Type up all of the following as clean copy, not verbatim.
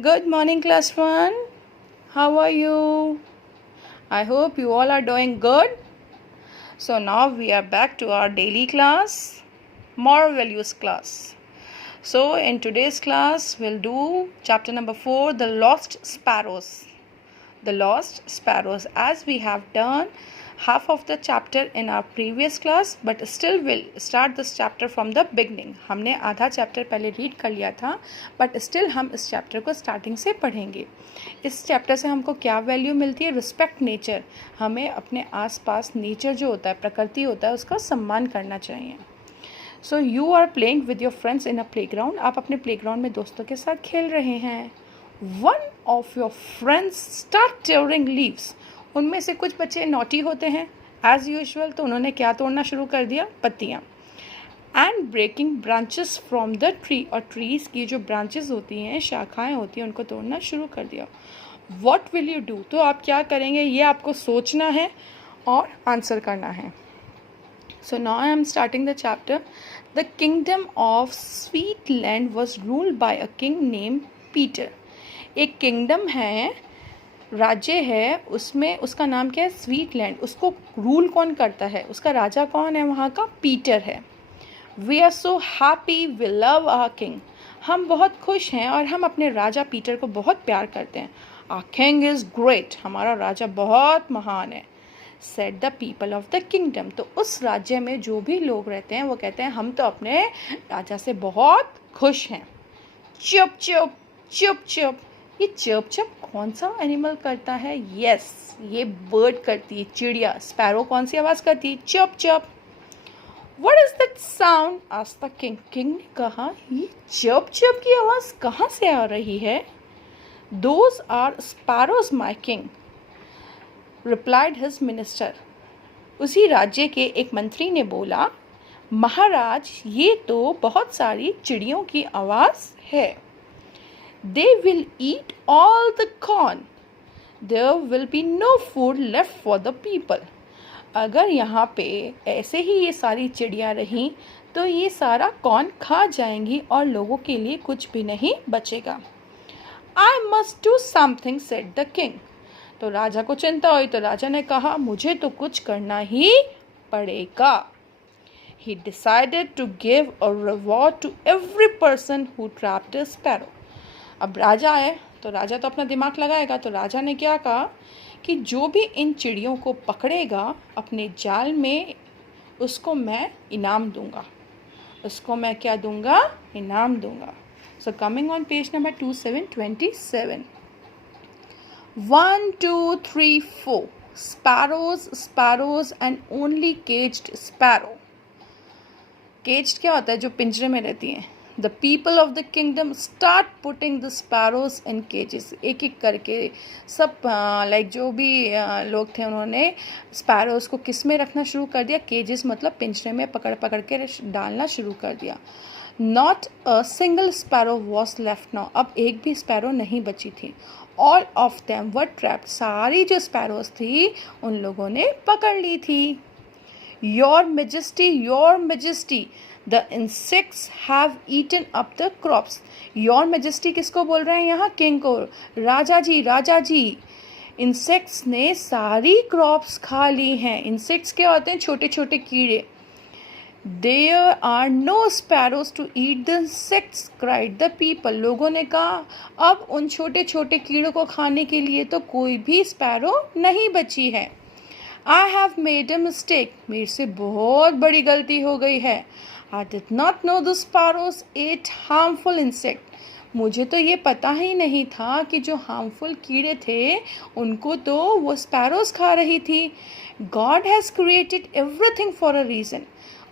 Good morning, class 1. How are you? I hope you all are doing good. So now we are back to our daily class, moral values class. So in today's class, we'll do chapter number 4, the lost sparrows. The lost sparrows, as we have done half of the chapter in our previous class, but still we'll start this chapter from the beginning. हमने आधा chapter पहले read कर लिया था, but still हम इस chapter को starting से पढ़ेंगे. इस चैप्टर से हमको क्या वैल्यू मिलती है? Respect nature. हमें अपने आसपास नेचर जो होता है, प्रकृति होता है, उसका सम्मान करना चाहिए. So you are playing with your friends in a playground. आप अपने प्लेग्राउंड में दोस्तों के साथ खेल रहे हैं. One of your friends start tearing leaves. उनमें से कुछ बच्चे नॉटी होते हैं एज यूजुअल, तो उन्होंने क्या तोड़ना शुरू कर दिया? पत्तियाँ. And breaking branches from the tree. और ट्रीज़ की जो ब्रांचेस होती हैं, शाखाएं होती हैं, उनको तोड़ना शुरू कर दिया. What will you do? तो आप क्या करेंगे, ये आपको सोचना है और आंसर करना है. So now I am starting the chapter. The kingdom of Sweetland was ruled by a king named Peter. एक किंगडम है, राज्य है, उसमें उसका नाम क्या है? स्वीटलैंड. उसको रूल कौन करता है? उसका राजा कौन है? वहाँ का पीटर है. We are so happy, we love our king. हम बहुत खुश हैं और हम अपने राजा पीटर को बहुत प्यार करते हैं. Our king is great. हमारा राजा बहुत महान है. Said the people of the kingdom. तो उस राज्य में जो भी लोग रहते हैं वो कहते हैं हम तो अपने राजा से बहुत खुश हैं. चुप चुप चुप चुप. ये चुप चुप कौन सा एनिमल करता है? यस, ये बर्ड करती है, चिड़िया. स्पैरो कौन सी आवाज़ करती है? चुप चुप. What is that sound? Asked the king. King ने कहा, ये चुप चुप की आवाज़ कहाँ से आ रही है? Those are sparrows my king, replied his minister. उसी राज्य के एक मंत्री ने बोला, महाराज, ये तो बहुत सारी चिड़ियों की आवाज़ है. They will eat all the corn. There will be no food left for the people. अगर यहाँ पे ऐसे ही ये सारी चिड़ियाँ रहीं तो ये सारा कॉर्न खा जाएंगी और लोगों के लिए कुछ भी नहीं बचेगा. I must do something, said the king. तो राजा को चिंता हुई, तो राजा ने कहा, मुझे तो कुछ करना ही पड़ेगा. He decided to give a reward to every person who trapped a sparrow. अब राजा आए तो राजा तो अपना दिमाग लगाएगा. तो राजा ने क्या कहा कि जो भी इन चिड़ियों को पकड़ेगा अपने जाल में, उसको मैं इनाम दूंगा. उसको मैं क्या दूंगा? इनाम दूंगा. So coming on page number 2727. 1 2 3 4 sparrows sparrows and only caged sparrow. Caged क्या होता है? जो पिंजरे में रहती हैं. The people of the kingdom start putting the sparrows in cages. एक एक करके सब लाइक जो भी लोग थे उन्होंने स्पैरोज को किस में रखना शुरू कर दिया? केजेस मतलब पिंजरे में पकड़ पकड़ के डालना शुरू कर दिया. Not a single sparrow was left now. अब एक भी स्पैरो नहीं बची थी. All of them were trapped. सारी जो स्पैरोज थी उन लोगों ने पकड़ ली थी. Your Majesty, the insects have eaten up the crops. Your Majesty किसको बोल रहे हैं यहाँ? किंग को. राजा जी, इंसेक्ट्स ने सारी क्रॉप्स खा ली हैं. इंसेक्ट्स क्या होते हैं? छोटे छोटे कीड़े. There are no sparrows to eat the insects, cried the people. लोगों ने कहा, अब उन छोटे छोटे कीड़ों को खाने के लिए तो कोई भी स्पैरो नहीं बची है. I have made a mistake. मेरे से बहुत बड़ी गलती हो गई है. I did not know the sparrows ate harmful insect. मुझे तो ये पता ही नहीं था कि जो हार्मफुल कीड़े थे उनको तो वो स्पैरोज खा रही थी. God has created everything for a reason.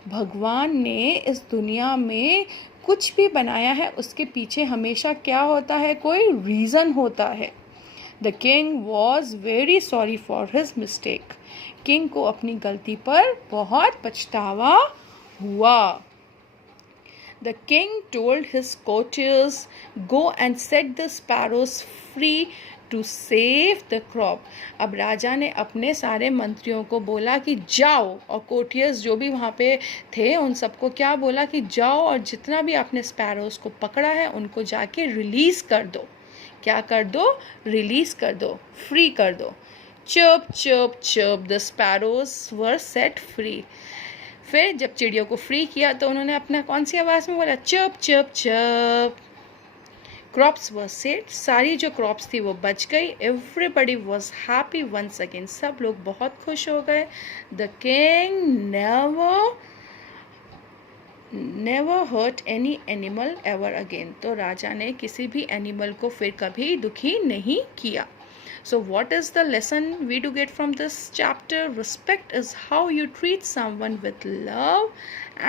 भगवान ने इस दुनिया में कुछ भी बनाया है उसके पीछे हमेशा क्या होता है? कोई रीज़न होता है. The king was very sorry for his mistake. King को अपनी गलती पर बहुत पछतावा हुआ. The king told his courtiers, go and set the sparrows free to save the crop. अब राजा ने अपने सारे मंत्रियों को बोला कि जाओ, और कोर्टियर्स जो भी वहाँ पे थे उन सबको क्या बोला कि जाओ और जितना भी आपने स्पैरोज को पकड़ा है उनको जाके रिलीज़ कर दो. क्या कर दो, रिलीज कर दो, फ्री कर दो. Chirp chirp chirp the sparrows were set free. फिर जब चिड़ियों को फ्री किया तो उन्होंने अपना कौन सी आवाज़ में बोला, chirp chirp chirp. Crops were saved, सारी जो क्रॉप्स थी वो बच गई. Everybody was happy once again, सब लोग बहुत खुश हो गए. The king never hurt any animal ever again. तो राजा ने किसी भी एनिमल को फिर कभी दुखी नहीं किया. So what is the lesson we do get from this chapter? Respect is how you treat someone with love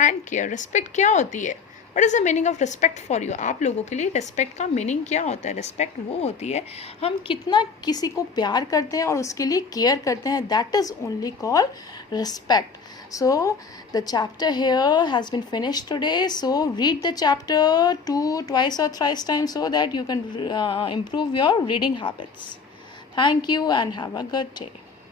and care. Respect क्या होती है? What is the meaning of respect for you? आप लोगों के लिए respect का meaning क्या होता है? Respect वो होती है हम कितना किसी को प्यार करते हैं और उसके लिए care करते हैं. That is only called respect. So the chapter here has been finished today. So read the chapter twice or thrice times so that you can improve your reading habits. Thank you and have a good day.